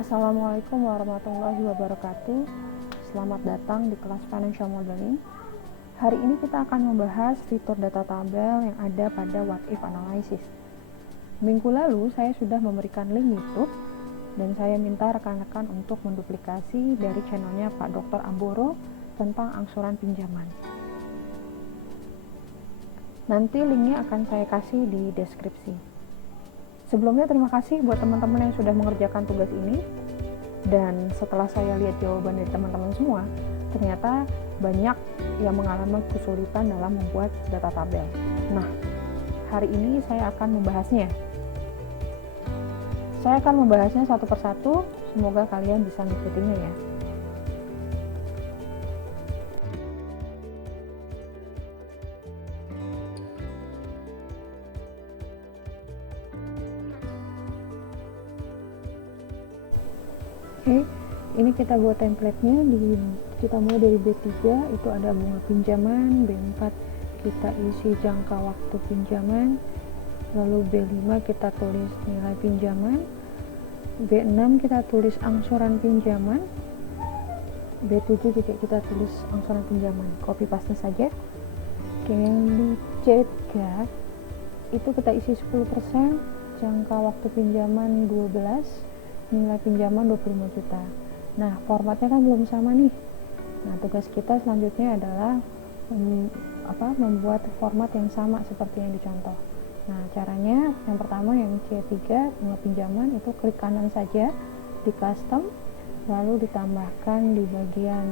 Assalamualaikum warahmatullahi wabarakatuh. Selamat datang di kelas Financial Modeling. Hari ini kita akan membahas fitur data tabel yang ada pada What If Analysis. Minggu lalu saya sudah memberikan link YouTube dan saya minta rekan-rekan untuk menduplikasi dari channelnya Pak Dr. Amboro tentang angsuran pinjaman. Nanti linknya akan saya kasih di deskripsi. Sebelumnya terima kasih buat teman-teman yang sudah mengerjakan tugas ini, dan setelah saya lihat jawaban dari teman-teman semua, ternyata banyak yang mengalami kesulitan dalam membuat data tabel. Nah, hari ini saya akan membahasnya. Saya akan membahasnya satu persatu, semoga kalian bisa ngikutinnya ya. Oke, ini kita buat template-nya. Kita mulai dari B3, itu ada bunga pinjaman. B4 kita isi jangka waktu pinjaman. Lalu B5 kita tulis nilai pinjaman. B6 kita tulis angsuran pinjaman. B7 juga kita tulis angsuran pinjaman. Copy paste saja. Oke, di C3 itu kita isi 10%, jangka waktu pinjaman 12, nilai pinjaman 25 juta. Nah, formatnya kan belum sama nih. Nah, tugas kita selanjutnya adalah membuat format yang sama seperti yang dicontoh. Nah, caranya yang pertama yang C3 bunga pinjaman itu klik kanan saja di custom, lalu ditambahkan di bagian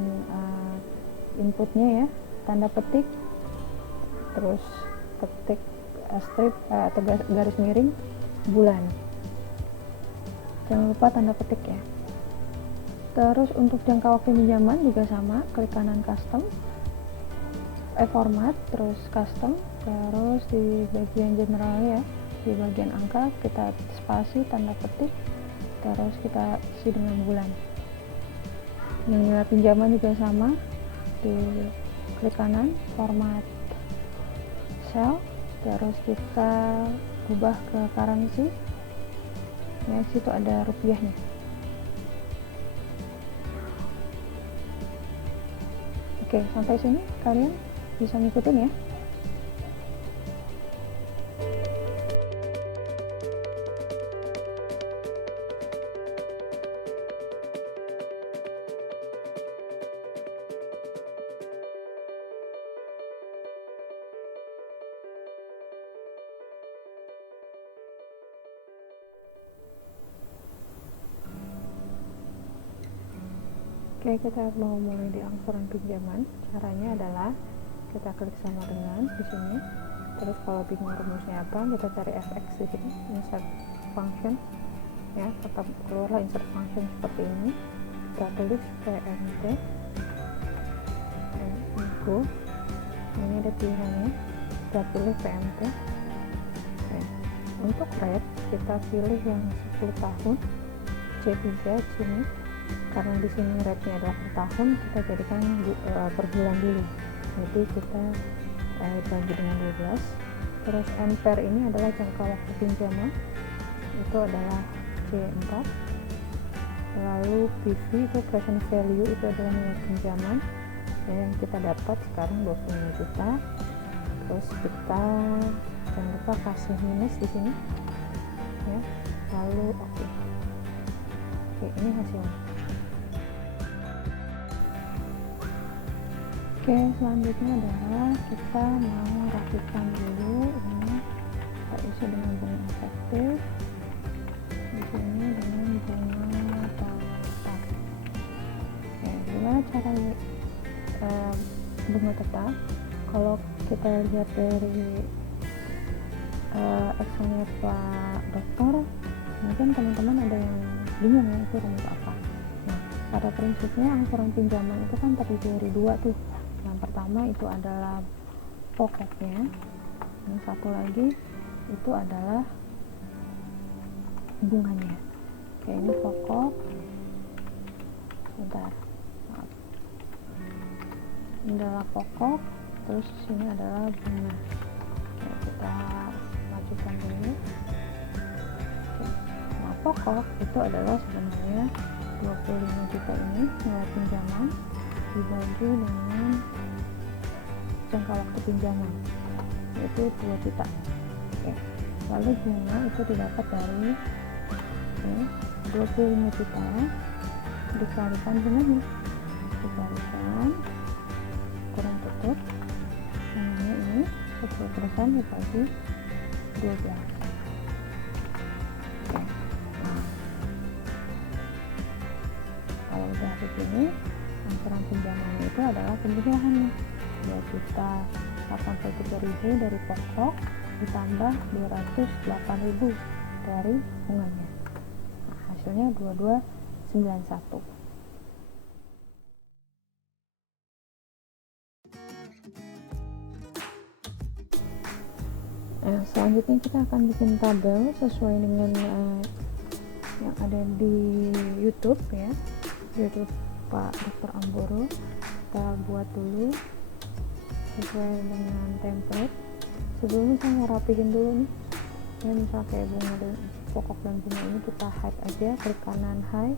inputnya ya, tanda petik, terus ketik strip atau garis miring bulan. Jangan lupa tanda petik ya. Terus untuk jangka waktu pinjaman juga sama, klik kanan custom, format, terus custom, terus di bagian general ya, di bagian angka kita spasi tanda petik, terus kita isi dengan bulan. Yang nilai pinjaman juga sama, di klik kanan, format cell, terus kita ubah ke currency. Ya, situ ada rupiahnya. Oke, sampai sini kalian bisa ngikutin ya. Oke, kita mau mulai di angsuran pinjaman. Caranya adalah kita klik sama dengan di sini. Terus kalau bingung rumusnya apa, kita cari fx di sini, insert function. Ya, tetap keluarlah insert function seperti ini. Kita tulis pmt go. Ini ada pilihannya. Kita pilih pmt. Oke. Untuk rate kita pilih yang 10 tahun. C3 di sini. Karena di sini rate-nya adalah per tahun, kita jadikan per bulan dulu. Jadi kita bagi dengan 12. Terus NPR ini adalah jangka waktu pinjaman, itu adalah C4. Lalu PV itu present value, itu adalah nilai pinjaman yang kita dapat sekarang 25 juta. Terus kita jangan lupa kasih minus di sini ya. Lalu oke, ini hasilnya. Oke, selanjutnya adalah kita mau rapikan dulu ini. Kita isi dengan bunga efektif, di sini dengan bunga tetap. Oke, gimana cara bunga tetap? Kalau kita lihat dari Excelnya Pak Dokter, mungkin teman-teman ada yang bingung ya, itu rumus apa. Nah, pada prinsipnya angsuran pinjaman itu kan terdiri dari dua tuh. Yang pertama itu adalah pokoknya, yang satu lagi itu adalah bunganya. Oke, ini pokok, bentar, maaf. Ini adalah pokok, terus sini adalah bunga. Oke, kita majukan dulu. Oke, maaf pokok itu adalah sebenarnya 25 juta ini nilai pinjaman dibagi dengan jangka waktu pinjaman, yaitu 2 juta. Oke. Lalu bunga itu didapat dari 25 juta dikalikan bunganya, dikalikan kurang tutup, namanya ini 10% dibagi 12. Oke. Nah, kalau udah begini, angsuran pinjamannya itu adalah pembunuhannya 2.083.000 dari pokok ditambah 208.000 dari bunganya. Nah, hasilnya 2291. Nah, selanjutnya kita akan bikin tabel sesuai dengan yang ada di YouTube ya, YouTube Pak Dr. Amboro. Kita buat dulu sesuai dengan template. Sebelumnya saya mau rapihin dulu nih ya, misal kayak bunga dan pokok dan bunga ini kita hide aja, klik kanan hide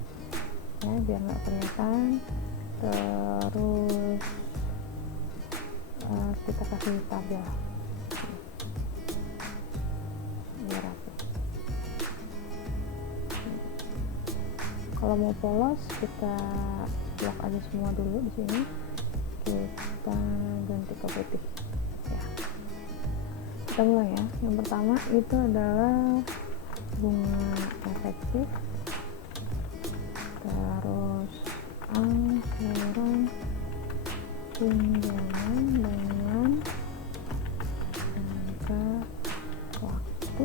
ya biar nggak kelihatan. Terus kita kasih tabel biar rapi. Kalau mau polos kita lock aja semua dulu di sini, kita ganti ke putih ya. Kita mulai ya. Yang pertama itu adalah bunga efektif, terus angsuran pinjaman dengan angka waktu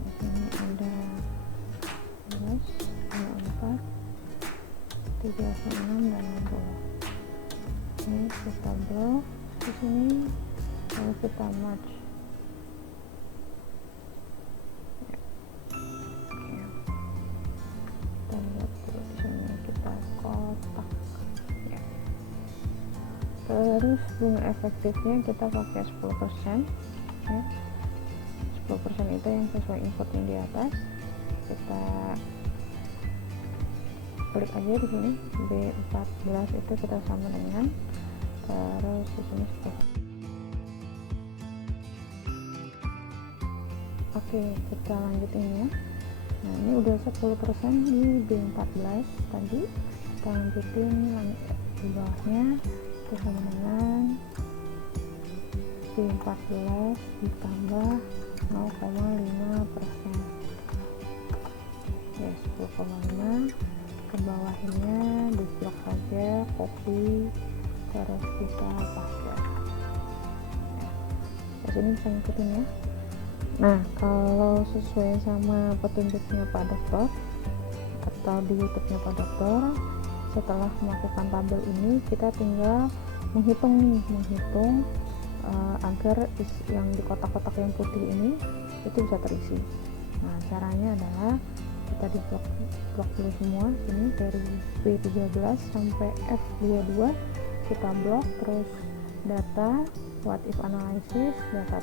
ini ada 24, 36 dan 60. Ini kita block di sini, lalu kita merge. Kita lihat dulu di sini, kita kotak ya. Terus bunga efektifnya kita pakai 10% ya. 10% itu yang sesuai inputnya di atas. Kita klik aja di sini, B14 itu kita sama dengan, terus di sini 10. Oke, kita lanjutin ya. Nah, ini udah 10% di B14 tadi. Kita lanjutin di bawahnya, itu sama dengan B14 ditambah 0,5%. Ya, 10,5. Ke bawahnya di blok saja, copy, terus kita paste. Di sini bisa ngikutin ya. Nah, kalau sesuai sama petunjuknya Pak Dokter atau di YouTube-nya Pak Dokter, setelah melakukan tabel ini kita tinggal menghitung agar yang di kotak-kotak yang putih ini itu bisa terisi. Nah, caranya adalah kita di blok dulu semua sini dari B13 sampai F22 kita blok, terus data, what if analysis, data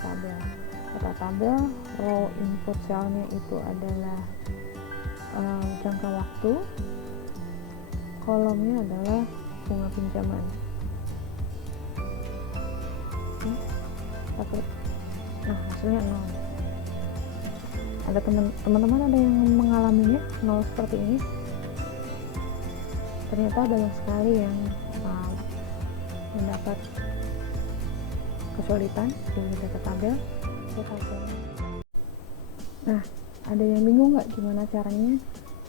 tabel, row input cellnya itu adalah jangka waktu, kolomnya adalah bunga pinjaman. Nah, hasilnya 0. Ada teman-teman ada yang mengalaminya 0 seperti ini. Ternyata banyak sekali yang mendapat kesulitan di data tabel. Nah, ada yang bingung nggak gimana caranya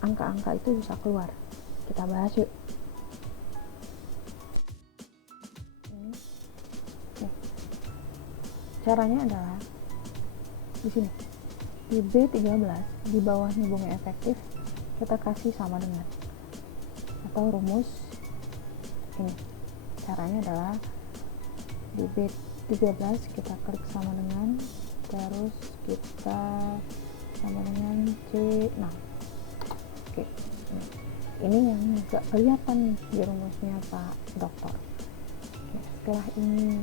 angka-angka itu bisa keluar? Kita bahas yuk. Caranya adalah di sini. Di B13 di bawahnya bunga efektif kita kasih sama dengan, atau rumus ini. Caranya adalah di B13 kita klik sama dengan, terus kita sama dengan C6. Oke. Ini yang gak kelihatan nih di rumusnya Pak Dokter. Oke, setelah ini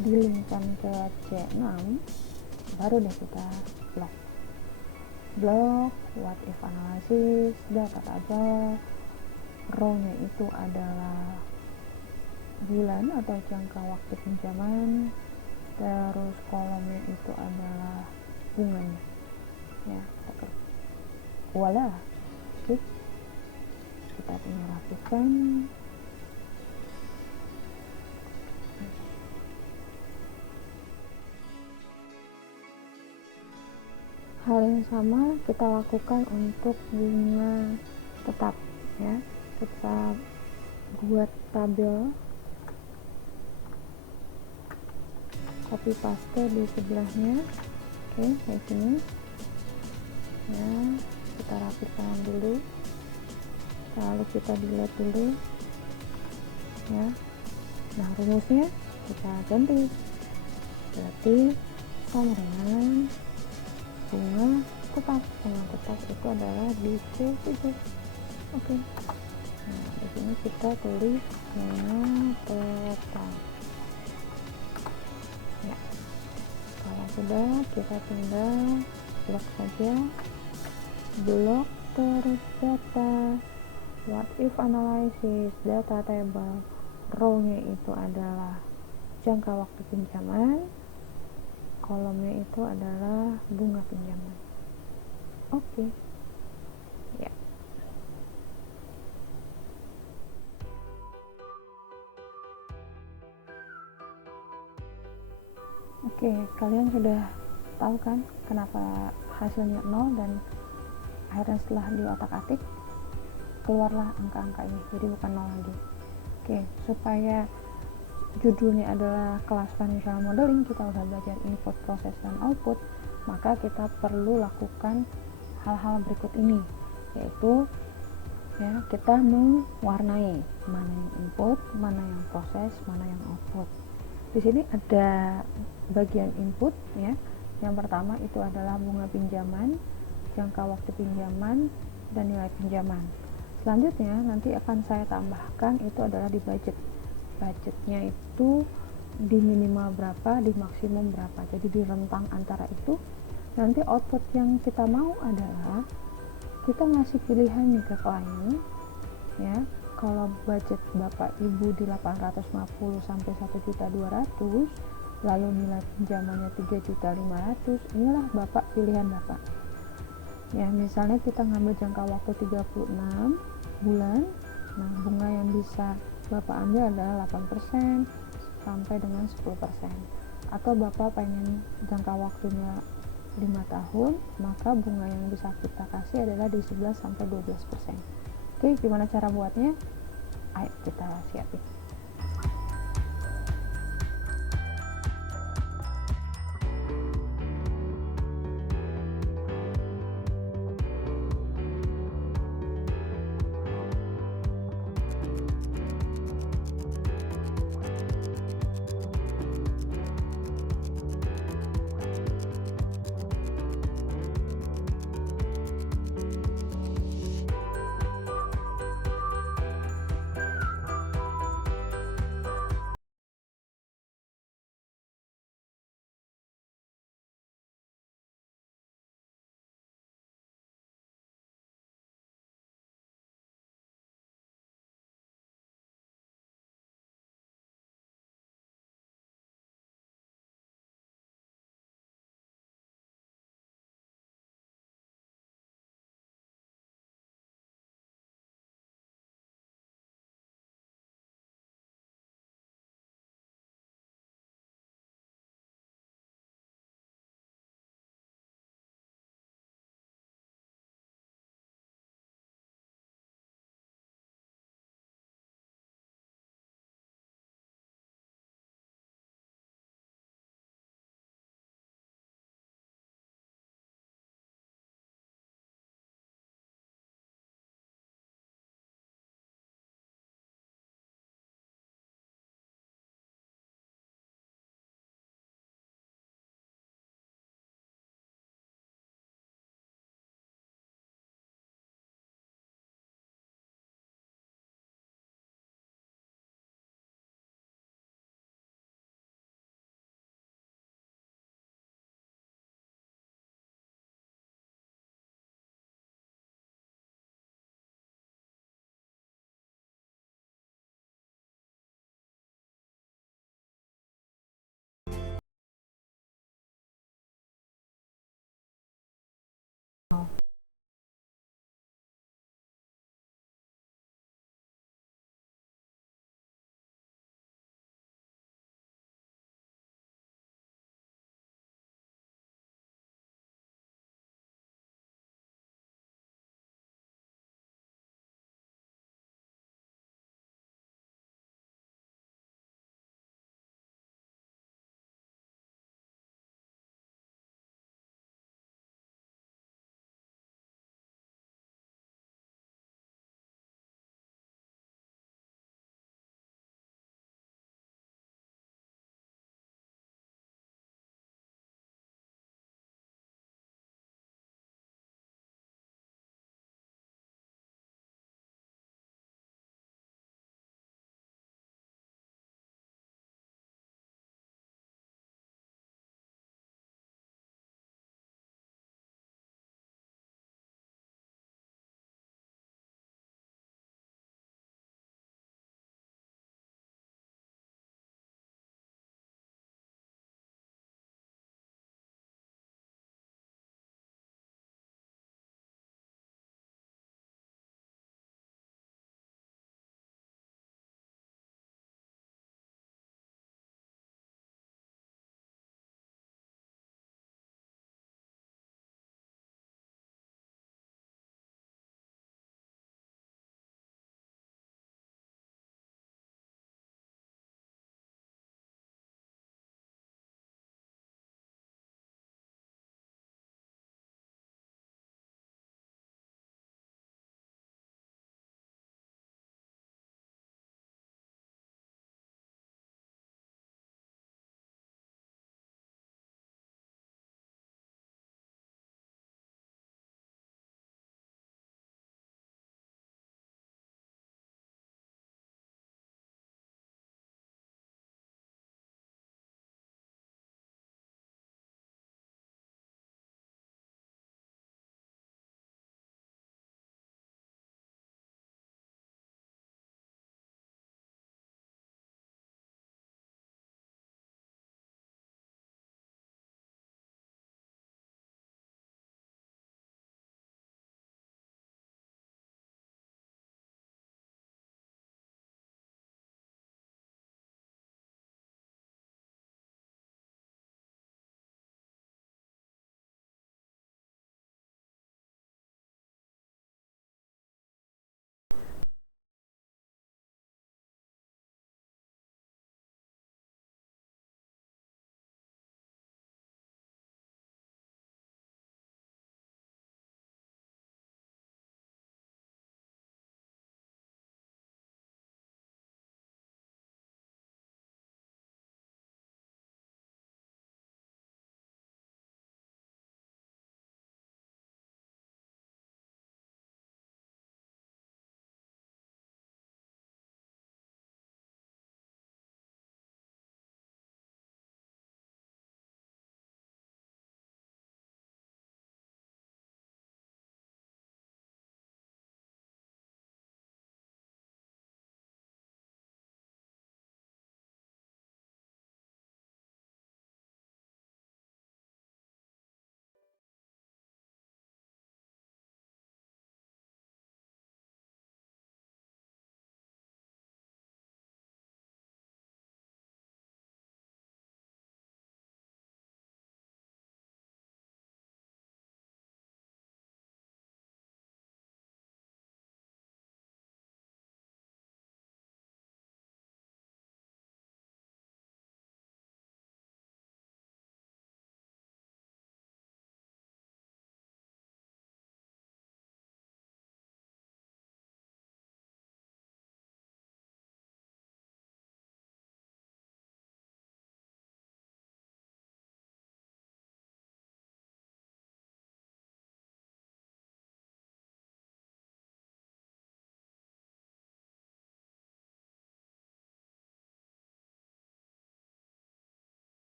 di-linkkan ke C6, baru deh kita blok what if analysis, data tabel, row-nya itu adalah bulan atau jangka waktu pinjaman, terus kolomnya itu adalah bunganya ya. Voila, oke, kita tinggal rapikan. Hal yang sama kita lakukan untuk bunga tetap ya. Kita buat tabel, copy paste di sebelahnya, oke, kayak gini ya. Kita rapikan dulu, lalu kita delete dulu ya. Nah, rumusnya kita ganti, berarti sama dengan bunga tetap itu adalah di C7. Oke. Nah, di sini kita tulis bunga tetap ya. Kalau sudah, kita tinggal blok saja, blok terus data what if analysis, data table, row-nya itu adalah jangka waktu pinjaman, kolomnya itu adalah bunga pinjaman. Oke. Ya. Oke, kalian sudah tahu kan kenapa hasilnya 0 dan akhirnya setelah diotak-atik keluarlah angka-angka ini, jadi bukan 0 lagi. Oke, supaya judulnya adalah kelas financial modeling, kita udah belajar input, proses, dan output, maka kita perlu lakukan hal-hal berikut ini, yaitu ya, kita mewarnai mana yang input, mana yang proses, mana yang output. Di sini ada bagian input ya. Yang pertama itu adalah bunga pinjaman, jangka waktu pinjaman, dan nilai pinjaman. Selanjutnya nanti akan saya tambahkan itu adalah di budget. Budgetnya itu di minimal berapa, di maksimum berapa. Jadi di rentang antara itu. Nanti output yang kita mau adalah kita ngasih pilihan nih ke klien ya. Kalau budget Bapak Ibu di 850 sampai 1.200.000, lalu nilai pinjamannya 3.500.000, inilah Bapak pilihan Bapak. Ya, misalnya kita ngambil jangka waktu 36 bulan. Nah, bunga yang bisa Bapak ambil adalah 8% sampai dengan 10%. Atau Bapak pengen jangka waktunya 5 tahun, maka bunga yang bisa kita kasih adalah di 11 sampai 12%. Oke, gimana cara buatnya? Ayo kita siapin.